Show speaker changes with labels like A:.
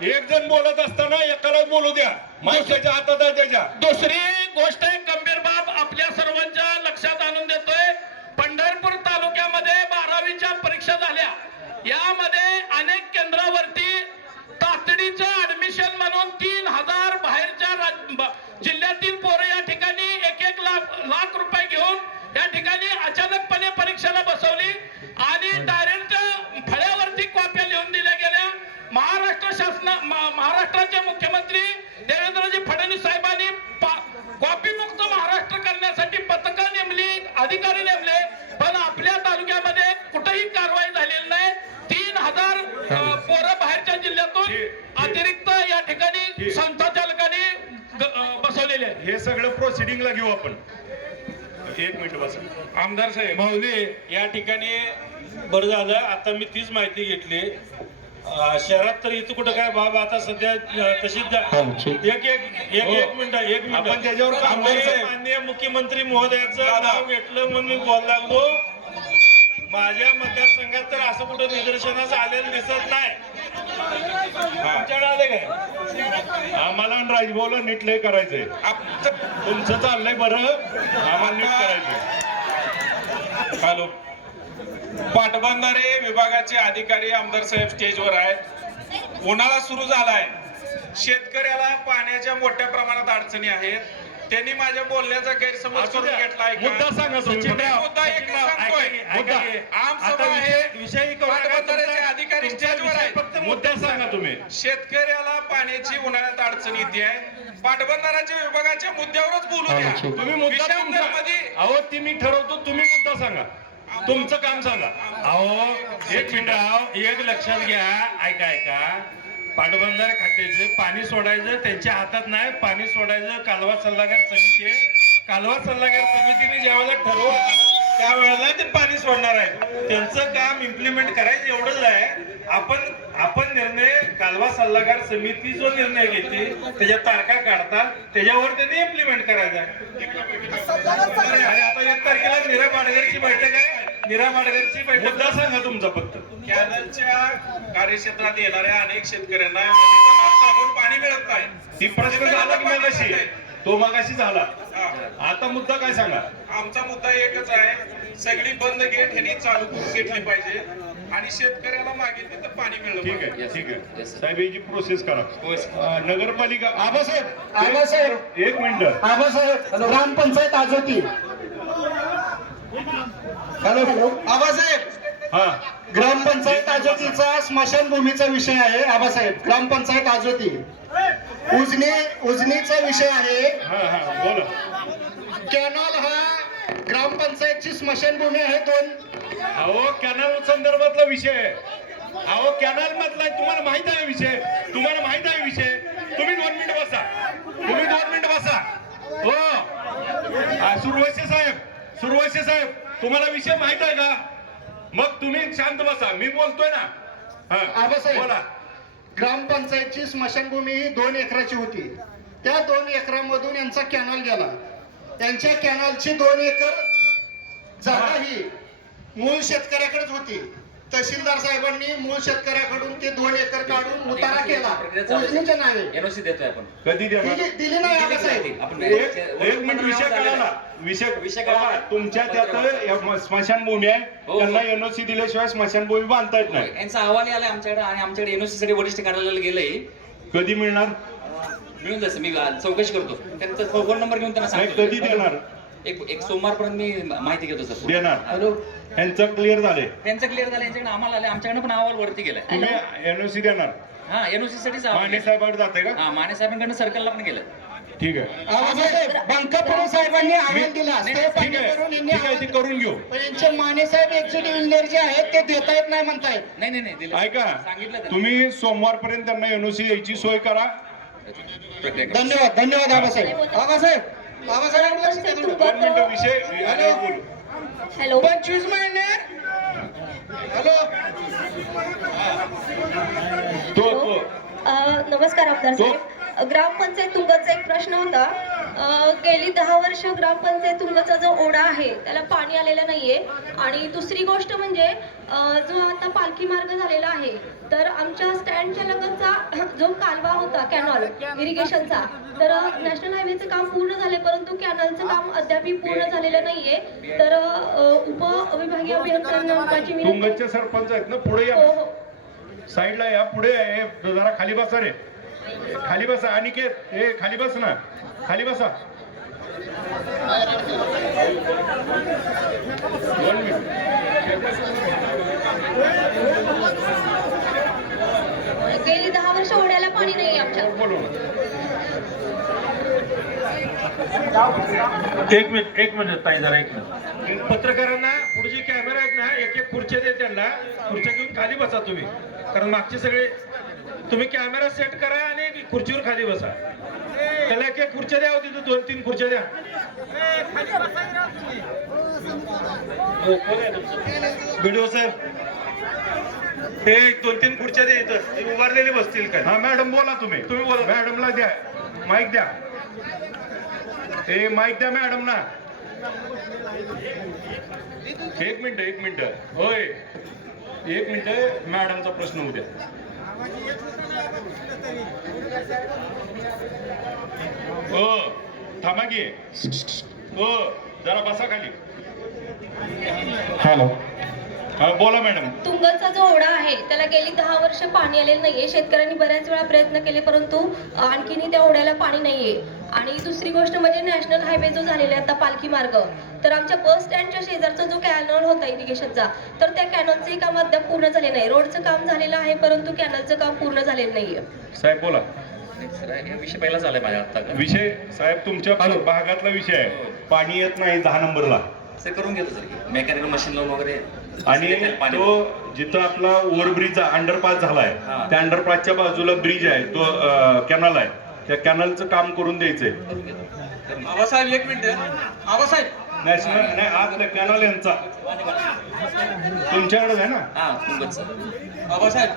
A: एक जण बोलत असताना एकालाच बोलू द्या. माणसाच्या हातात आहे त्याच्या.
B: दुसरी गोष्ट गंभीर बाब आपल्या सर्वांच्या लक्षात आणून देतोय. पंढरपूर तालुक्यामध्ये बारावीच्या परीक्षा झाल्या. यामध्ये अनेक केंद्रावरती तातडीचं ऍडमिशन म्हणून ती शासना महाराष्ट्राचे मुख्यमंत्री देवेंद्रजी फडणवीस साहेबांनी कॉपीमुक्त महाराष्ट्र करण्यासाठी पथकं नेमली अधिकारी नेमले पण आपल्या तालुक्यामध्ये कुठेही कारवाई झालेली नाही. तीन हजार पोरं बाहेरच्या जिल्ह्यातून अतिरिक्त या ठिकाणी ग- अ, बसवलेले
A: हे सगळं प्रोसिडिंगला घेऊ आपण. एक मिनिट बस.
C: आमदार साहेब माऊली या ठिकाणी बरं झालं. आता मी तीच माहिती घेतली. शहरात तर इथं कुठं काय बाब आता सध्या तशीच एक एक एक
A: हो.
C: एक मिनिट एक मिनिट.
A: आपण त्याच्यावर काम
C: माननीय मुख्यमंत्री महोदयाचं नाव घेतलं म्हणून मी बोल लागलो माझ्या मतदारसंघात तर असं कुठं निदर्शनास आलेलं दिसत नाही. आले काय?
A: आम्हाला आणि राजभाऊला नीट लय करायचंय. तुमचं चाललंय बरं. आम्हाला नीट करायचंय.
D: हॅलो. पाटबंधारे विभागाचे अधिकारी आमदार साहेब स्टेजवर आहेत. उन्हाळा सुरू झालाय. शेतकऱ्याला पाण्याच्या मोठ्या प्रमाणात अडचणी आहेत. त्यांनी माझ्या बोलण्याचा गैरसमज करून का?
A: मुद्दा सांगा
D: मुद्दा एक सांगतोय. आमसभा आहे.
C: विषय-.
D: पाटबंधाऱ्याचे अधिकारी स्टेजवर आहेत.
A: मुद्दा सांगा तुम्ही.
D: शेतकऱ्याला पाण्याची उन्हाळ्यात अडचण येते आहे. पाटबंधाराच्या विभागाच्या मुद्द्यावरच बोलू द्या.
A: तुम्ही मुद्दा अहो ती मी ठरवतो. तुम्ही मुद्दा सांगा. तुमचं काम सांगा.
C: अहो एक मिनिट अहो, एक लक्षात घ्या. ऐका ऐका. पाटबंधारे खात्याचे पाणी सोडायचं त्यांच्या हातात नाही पाणी सोडायचं. कालवा सल्लागार समिती कालवा सल्लागार समितीने ज्यावेळेला ठरवलं त्यावेळेला ते पाणी सोडणार आहे त्यांचं काम इम्प्लिमेंट करायचं एवढंच आहे. आपण आपण निर्णय कालवा सल्लागार समिती जो निर्णय घेते त्याच्या तारखा काढतात त्याच्यावर त्यांनी इम्प्लिमेंट करायचं आहे. आणि आता एक तारखेला नीरा पाडगरची बैठक आहे. नीरा बैठक
A: मुद्दा सांगा तुमचा फक्त.
D: कॅनलच्या कार्यक्षेत्रात येणाऱ्या अनेक शेतकऱ्यांना पाणी मिळत नाही.
A: ती प्रश्न झाला की मगाशी? तो मगाशी झाला.
D: हा.
A: आता मुद्दा काय सांगा?
D: आमचा मुद्दा एकच आहे. सगळी बंद गेट ह्यांनी चालू करून घेतली पाहिजे. आणि शेतकऱ्याला मागेल तिथं पाणी मिळलं
A: ठीक. आहे ठीक आहे. साहेब याची प्रोसेस करा. नगरपालिका
E: आबासाहेब आबासाहेब.
A: एक मिनिट.
E: आबासाहेब ग्रामपंचायत आजोती. हॅलो आबासाहेब.
A: हा.
E: ग्रामपंचायत आजोतीचा स्मशानभूमीचा विषय आहे आबासाहेब. ग्रामपंचायत आजोती. उजनी उजनीचा विषय आहे.
A: हा हा बोला.
E: कॅनॉल हा ग्रामपंचायतची स्मशानभूमी आहे दोन.
A: अहो कॅनल संदर्भातला विषय आहे. अहो कॅनल मधला तुम्हाला माहीत आहे विषय? तुम्हाला माहीत आहे विषय? तुम्ही दोन मिनिट बसा तुम्ही दोन मिनिट बसा हो हा, सुरवसे साहेब सुरवसे साहेब तुम्हाला विषय माहीत आहे का? मग तुम्ही शांत बसा. मी बोलतोय ना. हा
E: आबासाहेब.
A: बोला.
E: ग्रामपंचायतची स्मशानभूमी ही दोन एकराची होती. त्या दोन एकरामधून यांचा कॅनॉल गेला. त्यांच्या कॅनॉलची दोन एकर जागा ही मूळ शेतकऱ्याकडेच होती. तहसीलदार साहेबांनी मूळ शेतकऱ्याकडून ते दोन एकर काढून उतारा केला. उजनीच्या नावे.
F: एनओसी देतोय आपण.
A: कधी देणार?
E: दिली दिली नाही. आबासाहेब
F: आपण
A: एक एक मिनिट विषय कळाला. विषय
F: विषय कळाला.
A: तुमच्या त्यात या म- स्मशानभूमी आहे.
F: हो.
A: त्यांना एनओसी दिल्याशिवाय स्मशानभूमी बांधता येत नाही.
F: यांचा अहवाल आलाय आमच्याकडे आणि आमच्याकडे एनओसी साठी वरिष्ठ कार्यालयाला गेलंय.
A: कधी मिळणार?
F: मिळून जायचं मी चौकशी करतो. त्यांचा फोन नंबर घेऊन त्यांना
A: नाही
F: सांगतो.
A: कधी देणार?
F: एक एक सोमवारपर्यंत मी माहिती घेतो सर.
A: देणार.
E: हॅलो?
A: यांचं क्लिअर झाले.
F: त्यांचं क्लिअर झालं यांच्याकडे आम्हाला आलं आमच्याकडे पण अहवाल वरती गेलाय.
A: तुम्ही एनओसी देणार.
F: हा एनओसी साठीच अहवाल
A: माने. साहेबांवर जाते का?
F: हा माने साहेबांकडनं सर्कलला पण गेलं.
A: ठीक आहे.
E: बंकापुरे साहेबांनी अहवाल दिला.
F: नाही,
E: ते
A: ठीक
E: पाणी
A: आहे.
E: करून यांनी
A: ठीक आहे ते
E: अहवाल-
A: करून घेऊ.
E: पण यांचे माने साहेब एक्झिक्युटिव्ह इंजिनियर जे आहेत ते देता येत नाही म्हणतायत
F: नाही नाही नाही दिलं.
A: ऐका
F: सांगितलं त्यांना.
A: तुम्ही सोमवारपर्यंत त्यांना एनओसी यायची सोय करा.
F: प्रक्रिया करा.
E: धन्यवाद धन्यवाद आबासाहेब. आबासाहेब. आबासाहेब लक्ष द्या थोडं.
A: दोन मिनिटं विषय आल्यावर बोलू
G: हॅलो.
E: पंचवीस महिने. हॅलो.
A: तो तो.
G: अ, नमस्कार आमदार साहेब. ग्रामपंचायत तुंगचा एक प्रश्न होता. गेली दहा वर्ष ग्रामपंचायत तुंगचा जो ओढा आहे त्याला पाणी आलेलं नाहीये. आणि दुसरी गोष्ट म्हणजे जो आता पालखी मार्ग झालेला आहे तर आमच्या स्टँडच्या लगतचा जो कालवा होता कॅनॉल इरिगेशनचा तर नॅशनल हायवेचं काम पूर्ण झाले परंतु कॅनलचं काम अद्याप पूर्ण झालेलं नाहीये. तर उपविभागीय अभियंत्यांची
A: सरपंच आहेत ना पुढे या.
G: हो हो.
A: साईडला या पुढे जरा खाली बसा रे. खाली बसा अनिकेत. हे खाली बस ना. खाली बसा. दोन मिनिट.
G: गेली दहा वर्ष ओढ्याला पाणी नाही आमच्या.
A: बोलू
C: एक मिनिट एक मिनिट ताई जरा एक मिनिट. पत्रकारांना पुढे जे कॅमेरा आहेत ना एक एक खुर्च्या दे त्यांना. खुर्च्या घेऊन खाली बसा तुम्ही. कारण मागचे सगळे तुम्ही कॅमेरा सेट करा आणि खुर्चीवर खाली बसा. त्याला एक खुर्च्या द्या तिथं दोन तीन खुर्च्या द्या. व्हिडिओ साहेब हे दोन तीन खुर्च्या द्या इथं. उभारलेले बसतील का
A: हा मॅडम बोला तुम्ही.
C: तुम्ही बोला.
A: मॅडमला द्या. माईक द्या. ए माईक द्या मॅडम ना एक मिनिट एक मिनिट. होय. एक मिनिट मॅडमचा प्रश्न उद्या. ओ थांबा की. ओ जरा बसा खाली. हॅलो बोला मॅडम.
G: तुंगचा जो ओढा आहे त्याला गेली दहा वर्ष पाणी आलेलं नाहीये. शेतकऱ्यांनी बऱ्याच वेळा प्रयत्न केले परंतु आणखीनही त्या ओढ्याला पाणी नाहीये. आणि दुसरी गोष्ट म्हणजे नॅशनल हायवे जो झालेला आहे आता पालखी मार्ग तर आमच्या बस स्टँडच्या शेजारचा जो कॅनॉल होता इरिगेशनचा तर त्या कॅनॉलचंही काम अद्याप पूर्ण झाले नाही. रोडचं काम झालेलं आहे परंतु कॅनलचं काम पूर्ण झालेलं नाहीये.
A: साहेब बोला.
F: सर हा विषय पहिला झालाय माझ्या आता
A: विषय साहेब तुमच्या भागातला विषय आहे. पाणी येत नाही दहा नंबरला.
F: करून घेतो सर मेकॅनिकल मशीन लावून वगैरे
A: आणि तो जिथं आपला ओव्हरब्रिजचा अंडरपास झालाय. त्या अंडरपासच्या बाजूला ब्रिज आहे तो कॅनल आहे. त्या कॅनलचं काम करून द्यायचंय.
D: आबासाहेब एक मिनिट. आबासाहेब.
A: नॅशनल नाही आतला कॅनल यांचा. तुमच्याकडे आहे ना?
F: हा
D: आबासाहेब.